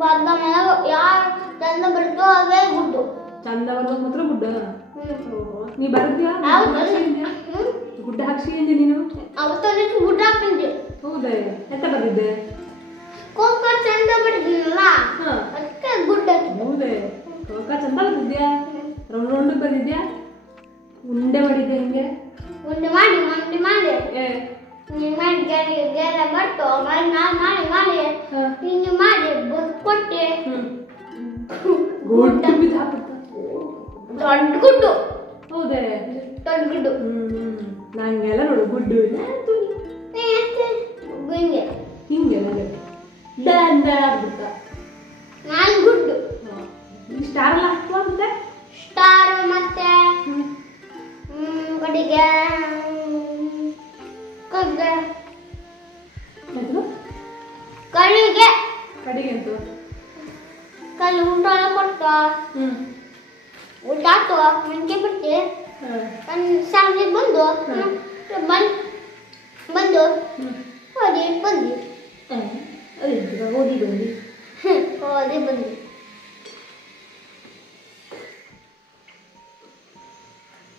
ಯಾರು ಚಂದ ಬರ್ತೋ ಅವೇ ಗುಡ್ಡು. ಚಂದ ಬರ್ತೋ ಮಾತ್ರ ಗುಡ್ಡ. ನೀ ಬರ್ತೀಯಾ? ಗುಡ್ಡ ಹಾಕ್ಸಿದ್ದೆ ನೀನು? ಅವತ್ತೊಂದು ಗುಡ್ಡ ಹಾಕಿದ್ದೆ. ಹೌದೇ? ಎಂತ ಬರ್ತಿದ್ದೆ? ಕೋಕ ಚಂದ ಬರ್ತಿದ್ನಲ್ಲ ಅದಕ್ಕೆ ಗುಡ್ಡ. ಹೌದೇ? ಕೋಕ ಚಂದ ಬರ್ತಿದ್ಯಾ? Round round ಬರ್ತಿದ್ಯಾ? ಉಂಡೆ ಮಾಡಿದ್ದೆ ಹಿಂಗೆ? ಉಂಡೆ ಮಾಡಿ ನೀನು ಮಾಡಿ ಗೆರೆ ಬರ್ತು ಮಾಡಿ ನೀನು ಮಾಡಿ ಕೊಟ್ಟೆ. ಗುಡ್ಡ ಬಿದ್ದು ಹಾಕುತ್ತ ದೊಡ್ಡ ಗುಡ್ಡು. ಹೌದೇ? ದೊಡ್ಡ ಗುಡ್ಡು. ನಂಗೆಲ್ಲ ನೋಡು ಗುಡ್ಡು ಹಿಂಗೆ ಹಿಂಗೆ ನನಗೆ ಆಗ್ಬಿಟ್ಟ. ನಾನು ಗುಡ್ಡು. ಸ್ಟಾರ್ ಎಲ್ಲ ಹಾಕುವ ಮತ್ತೆ ಸ್ಟಾರ್ ಮತ್ತೆ ಕಡೆಗೆ ಕಳಿಗೆ ಕಡೆಗೆ ಅಂತ ಕಲ್ಲು ಊಟ ಕೊಟ್ಟ ಊಟ ಆತು ಮುಂಚೆ ಬಿಟ್ಟು ಶಾಲೆಗೆ ಬಂದು ಓದಿ ಬಂದು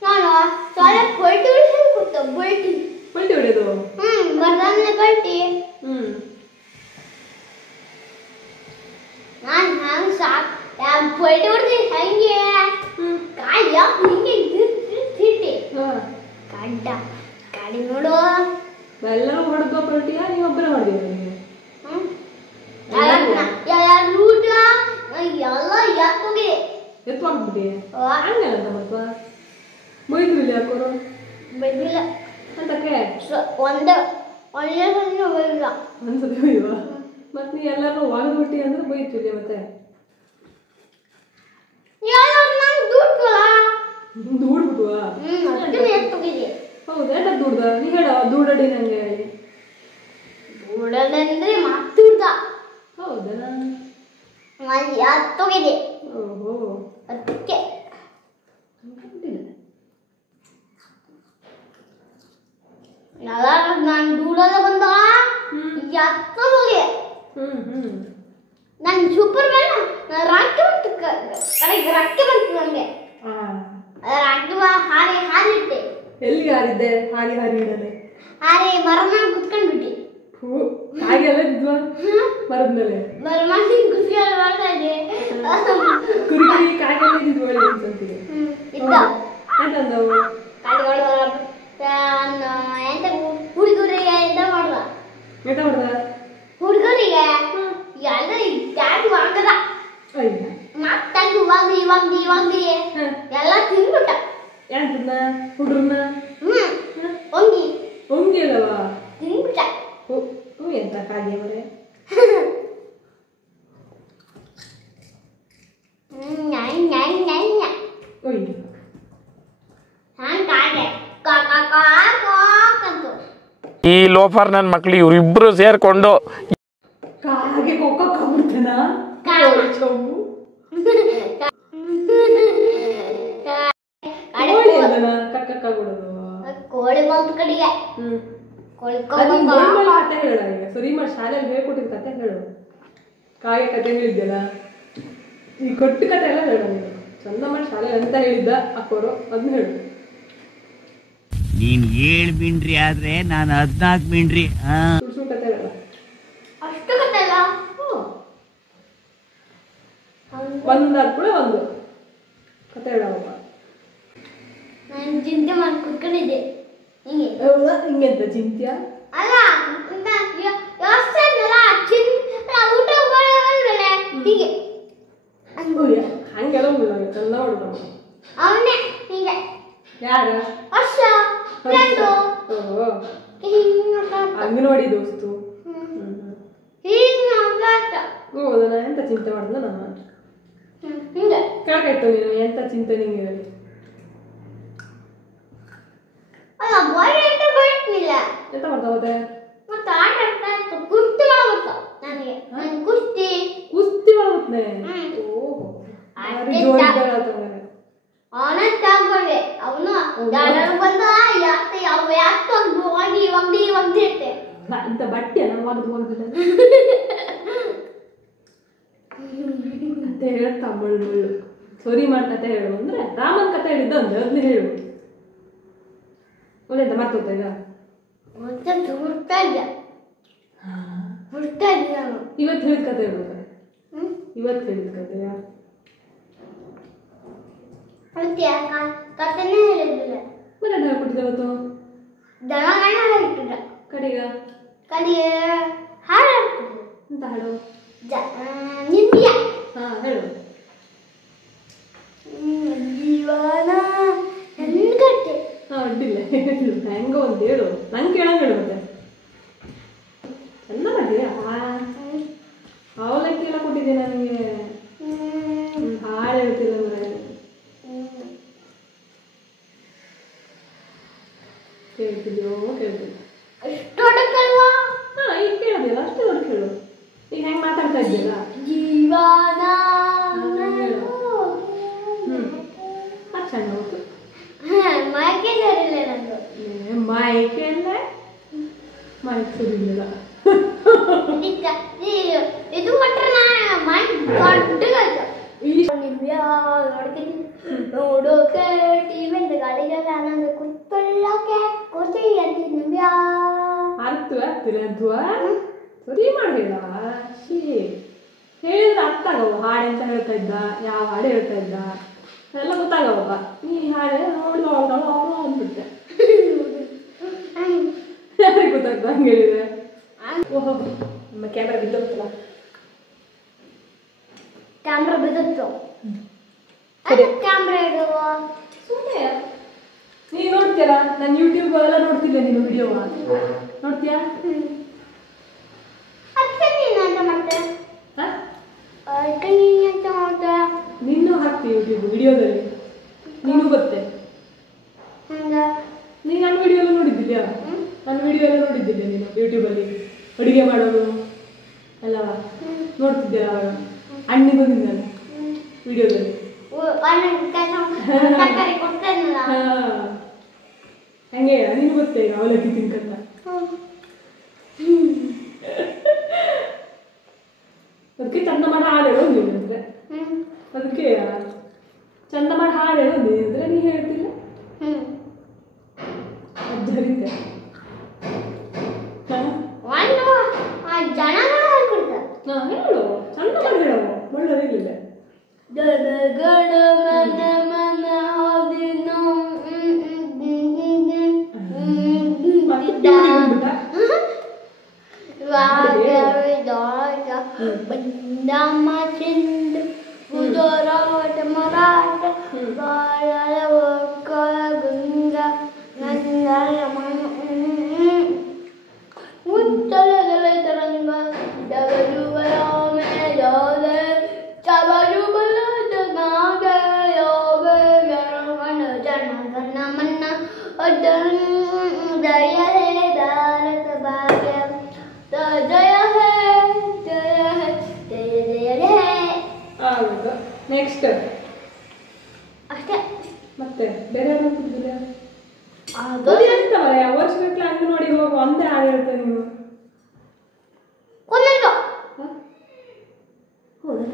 ನಾನು ಶಾಲೆ ಬಲ್ಟಿ ಹೊಡಿತ ಬಲ್ಟಿ ಹೊಡೆಯೋದು ಬರ್ದಾನೆ ಬಲ್ಟಿ ನಾನು ಹಂಗೆ ಸಾಕು ಬಲ್ಟಿ ಹೊಡೆದು ಹಂಗೆ ಕಾಯಿ ಹಿಂಗೆ ತಿಟ್ಟಿ ಗಾಡಿ ನೋಡು ಎಲ್ಲರೂ ಹೊಡೆದ ಪಲ್ಟಿಯ ನೀವು ಒಬ್ಬರೇ ಹೊಡೆದಿರ ಎಲ್ಲ ಎತ್ತೋಗಿ ಎತ್ತುವಾಗ್ಬಿಟ್ಟಿ ಹಂಗಲ್ಲ ಮತ್ತ ಬೈದ್ರಿಲ್ಲ ಯಾಕೋರು ಬೈದಿಲ್ಲ ಅಂತಕ್ಕೆ ಒಂದೇ ಬೈದಿಲ್ಲ ಒಂದ್ಸತಿ ಬೈವಾ ಮತ್ತೆ ನೀ ಎಲ್ಲರೂ ಒಳಗೆ ಬಿಟ್ಟಿ ಅಂದ್ರೆ ಬೈತಿಲ್ಲ ಮತ್ತೆ ದೂಡ್ಬಿಟ್ವಾ ಹೌದಾ ದೂಡ್ದ ನೀ ಹೇಳ ದೂಡಡಿ ನಂಗೆ ಹೇಳಿ ದೂಡದಂದ್ರೆ ಮಾತುಡ್ದ ಹೌದಾ ತೊಗಿದೆ ಓಹೋ ಅದಕ್ಕೆ ನಾನು ದೂಡಲ್ಲ ಬಂದ ಹೋಗಿ ನಾನು ಸೂಪರ್ ಮ್ಯಾನ್ ರಾಕಿ ಬಂತು ಕಡೆಗೆ ರಾಕಿ ಬಂತು ನನಗೆ ರಾಕಿ ಹಾರಿ ಇಟ್ಟೆ ಎಲ್ಲಿಗೆ ಹಾರಿದ್ದೆ ಹಾಗೆ ಹಾರಿ ಇಡದೆ ಹಾರಿ ಮರ ಮೇಲೆ ಕುತ್ಕೊಂಡ್ಬಿಟ್ಟೆ ಹಾಗೆಲ್ಲ ಇದ್ವಾ ಮರದ ಮೇಲೆ ಮರ ಮೇಲೆ ಕುತ್ಕೊಂಡು ಮಾಡ್ತಾ ಇದ್ದೆ ಕುರಿ ಕಾಗೆಲ್ಲ ಇದ್ವು ಅಂತಿದೆ ಇದ್ದ ಅಂತಂದವು ಎಂತ ಹುಡುಗರಿಗೆ ಎಂತ ಮಾಡ್ದ ಎಂತ ಮಾಡ್ದ ಹುಡುಗರಿಗೆ ಎಲ್ಲ ಡ್ಯಾಡಿ ವಾಗದ ಮತ್ತೆ ಇವಾಗ ಎಲ್ಲ ತಿನ್ಬಿಟ್ಟ ಎಂತನ್ನ ಹುಡ್ರನ್ನ ಒಂಗಿ ಒಂಗಿ ಅಲ್ಲವಾ ತಿನ್ಬಿಟ್ಟ ಎಂತ ಕಾಗೆ ಮರೆ ಈ ಲೋಫರ್ ನನ್ನ ಮಕ್ಳು ಇವರಿಬ್ರು ಸೇರ್ಕೊಂಡು ಕಾಗೆ ಕೊಕ್ಕ ಕಾಬಿಡ್ತಾನ ಕೋಳಿ ಬಂದ ಕಡೆಗೆ ಆಟ ಹೇಳ ಈಗ ಸರಿ ಮಾಡಿ ಶಾಲೆಯಲ್ಲಿ ಹೇಳ್ಕೊಟ್ಟಿದ್ ಕತೆ ಹೇಳು ಕಾಗೆ ಕತೆ ಹೇಳಿದ್ದಲ್ಲ ಈ ಕೊಟ್ಟು ಕತೆ ಎಲ್ಲ ಹೇಳು ನೀನು ಚಂದ ಮಾಡಿ ಶಾಲೆಯಲ್ಲಿ ಅಂತ ಹೇಳಿದ್ದ ಅಕ್ಕೋರು ಅದನ್ನ ಹೇಳು ನೀನ್ 7 ಮಿಂಡ್ರಿ ಆದ್ರೆ ನಾನು 14 ಮಿಂಡ್ರಿ ಸುಳ್ಳು ಕತೆ ಹೇಳ ಅಷ್ಟು ಕತೆ ಅಲ್ಲ ಒಂದಾದ ಕೂಡ ಒಂದು ಕತೆ ಹೇಳಪ್ಪ ನಾನು ಚಿಂತೆ ಮಾಡಿ ಕುತ್ಕೊಂಡಿದ್ದೆ ಹಿಂಗೆಂತ ಚಿಂತ್ಯ ಅಲ್ಲ ಊಟ ಹೀಗೆ ಹಂಗೆಲ್ಲ ಉಳ್ಳ ಚಂದ ಹೊಡ್ದ ಅವನೇ ಹೀಗೆ ಯಾರ ಅಂಗನವಾಡಿ ದೋಸ್ತು ಹೌದಾ ಎಂತ ಚಿಂತೆ ಮಾಡ್ದ ನಾನು ಕೇಳಕಾಯ್ತು ನೀನು ಎಂತ ಚಿಂತೆ ನಿಂಗೆ ಎಂತ ಮಾಡ್ತಾ ಹೋದೆ ಮತ್ತೆ ಆಟ ಆಡ್ತಾ ಇತ್ತು ಕುಸ್ತಿ ಮಾಡ್ಬಿಡ್ತ ನನಗೆ ಕುಸ್ತಿ ಮಾಡ್ಬಿಟ್ನೆ ಓಹೋ ಆನಂದ್ ಆಗ್ಬಾರ್ದೆ ಅವನು ಯಾರು ಬಂದ ಯಾಕೆ ಇಂತ ಬಟ್ಟೆ ಒಗದು ಕತೆ ಹೇಳ್ತಾ ಮುಳ್ಳು ಸೊರಿ ಮಾಡಿ ಕತೆ ಹೇಳು ಅಂದ್ರೆ ರಾಮನ್ ಕತೆ ಹೇಳಿದ್ದ ಅಂದ್ರೆ ಅದನ್ನ ಹೇಳು. ಒಳ್ಳೆದ ಮಾತೋತ ಈಗ ಇವತ್ತು ಹೇಳಿದ ಕತೆ ಹೇಳುದ ಇವತ್ತು ಹೇಳಿದ ಕತೆಯ ಕಥೆನೇ ಹೇಳಿದ್ದಿಲ್ಲ. ಮನೆ ಹೇಳ್ಕೊಟ್ಟಿದ್ದೆ ಅವತ್ತು ದನಗಣ ಹೇಳ್ತಿದ್ದ. ಕಡೆಗ ಕಡೆಗೆ ಹಾಡು ಹೇಳ್ತಿದ್ದ. ಎಂತ ಹಾಡು? ನಿಂಬಿಯ ಹಾ ಹೇಳು. ಜೀವನ ಹೆಂಗಟ್ಟೆ. ಹಾ ಅಡ್ಡಿಲ್ಲ ಹೆಂಗ ಒಂದು ಹೇಳು ನಂಗೆ ಕೇಳಂಗ ಹೇಳು ಮತ್ತೆ. ಚಂದ ಮಾಡಿದೆ ಅವಲಕ್ಕಿ ಎಲ್ಲ ಕೊಟ್ಟಿದ್ದೆ ನನಗೆ. ಹಾಡು ಹೇಳ್ತಿಲ್ಲ ಅಂದ್ರೆ ಕೇಳ್ತಿದ್ಯೋ ಕೇಳ್ತಿದ್ದೆ. ಎಷ್ಟು ಹೊಡಕಲ್ವಾ? ಹಾ ಈಗ ಕೇಳೋದಿಲ್ಲ ಅಷ್ಟೇ ದೊಡ್ಡ ಕೇಳು. ಈಗ ಹೆಂಗೆ ಮಾತಾಡ್ತಾ ಇದ್ದೀಯಲ್ಲ ಜೀವನ ಅದು ಚೆಂದ ಹೋಯ್ತು. ಮೈಕೆ ಸರಿಲ್ಲ ನಂದು. ಮೈಕೆ ಎಲ್ಲ ಮೈಕ್ ಸರಿಯಿಲ್ಲ. ಇದು ಮಟ್ರೆ ಮೈಕ್ ದೊಡ್ಡದಾಯ್ತು. ನೋಡೋಕೆ ಟಿವಿಂದ ಗಾಡಿಗೆಲ್ಲ ಆನಂದ ಕುತ್ಕೊಳ್ಳೋಕೆ ಕೂತಿ ಅಂತ ನಿವ್ಯ ಅರ್ಥ ಆಗ್ತಿಲ್ಲ ಅದ್ವಾ ಸರಿ ಮಾಡಿ ಹೇಳ. ಹೇಳಿದ್ರೆ ಅರ್ಥ ಆಗವ. ಹಾಡು ಅಂತ ಹೇಳ್ತಾ ಇದ್ದ, ಯಾವ ಹಾಡು ಹೇಳ್ತಾ ಇದ್ದ ಎಲ್ಲ ಗೊತ್ತಾಗವ. ನೀ ಹಾಡು ಅಂದ್ಬಿಟ್ಟೆ. ಯಾರಿಗೆ ಗೊತ್ತಾಗ್ತ ಹಂಗೆ ಹೇಳಿದ್ರೆ? ಓಹೋ ನಮ್ಮ ಕ್ಯಾಮ್ರಾ ಬಿದ್ದೋಗ್ತಲ್ಲ. ಕ್ಯಾಮ್ರಾ ಬಿದ್ದಿತ್ತು. ಕ್ಯಾಮ್ರಾ ಇಡುವ ಸುಮ್ಮನೆ ನೀನು ನೋಡ್ತೀಯಲ್ಲ, ನಾನು ಯೂಟ್ಯೂಬ್ ಎಲ್ಲ ನೋಡ್ತಿಲ್ಲ. ನೀನು ವಿಡಿಯೋ ನೋಡ್ತೀಯಾ? ಅದಕ್ಕೆ ನೀನು ಅಂತ ಮಾಡ್ತೆ. ಹಾಂ ಅದಕ್ಕೆ ನೀನು ಅಂತ ಮಾಡ್ತೆ. ನೀನು ಹಾಕ್ತೀವಿ ಯೂಟ್ಯೂಬ್ ವಿಡಿಯೋದಲ್ಲಿ. ನೀನು ಗೊತ್ತೇ ಹಂಗೆ ನೀನು ನನ್ನ ವಿಡಿಯೋ ಎಲ್ಲ ನೋಡಿದ್ದಿಲ್ಲ? ನನ್ನ ವಿಡಿಯೋ ಎಲ್ಲ ನೋಡಿದ್ದಿಲ್ಲ ನೀನು ಯೂಟ್ಯೂಬಲ್ಲಿ ಅಡುಗೆ ಮಾಡೋದು ಎಲ್ಲವ ನೋಡ್ತಿದ್ಯಲ್ಲ ಅವಾಗ? ಅಣ್ಣಿ ಬಂದಿದ್ದಾನೆ ವಿಡಿಯೋದಲ್ಲಿ. ತರಕಾರಿ ಕೊಡ್ತೇನಲ್ಲ. ಹಂಗೆ ನೀನು ಗೊತ್ತೇ ಈಗ ಅವಲಕ್ಕಿ ತಿನ್ಕಂತ. ಅದಕ್ಕೆ ಚಂದ ಮಾಡಿ ಹಾಡು ಹೇಳೋ ನೀನು ಅಂದರೆ. ಅದಕ್ಕೆ ಚಂದ ಮಾಡಿ ಹಾಡು ಹೇಳೋ ನೀನು ಅಂದರೆ ನೀ ಹೇಳ್ತಿಲ್ಲ. ಅಜ್ಜರಿದ್ದೆ ಜನಗಳ ಹೇಳ್ಕೊಡ್ತಾರೆ. ಹಾಂ ಹೇಳು ಚಂದ ಮಾಡಿ ಹೇಳೋ ಒಳ್ಳೆದಿಲ್ಲ. ಗಡ ಮನ ಮನ ಹಾದಿನ ಬಂದಮ್ಮ ಚಿಂದು ಗುಜರಾಟ ಮರಾಠ ಬಾಳ ಒಕ್ಕ ಗಂಗ ನಂದರ ಮುತ್ತಲಗಳ ತರಂಗ ಡಗರುಗಳ ಮೇಲಾದ ಚಬರು ಬಲದ ನಾಗ ಯೋಗ ಗಣವನ ಜನಗಣ ಮನ್ನ ಜಯ ಹೇ ಭಾರತ ಭಾಗ್ಯ ಜಯ ಹೇ ಜಯ ಹೇ ಜಯ ಜಯ ಹೇ. ಹೌದು ನೆಕ್ಸ್ಟ್ ಅಷ್ಟೇ. ಮತ್ತೆ ಬೇರೆ ಹೇಳ್ತಿದ್ದಿಲ್ಲ? ಅದು ಅದು ಹೇಳ್ತಾವಲ್ಲ ಯಾವ ವರ್ಷಗಟ್ಟಲೆ ಅಂಗನವಾಡಿಗೆ ಹೋಗಿ ಒಂದೇ ಹಾಡು ಹೇಳ್ತೇವೆ ನೀವು. ಕೊನೆಗೂ ಹೌದಾ?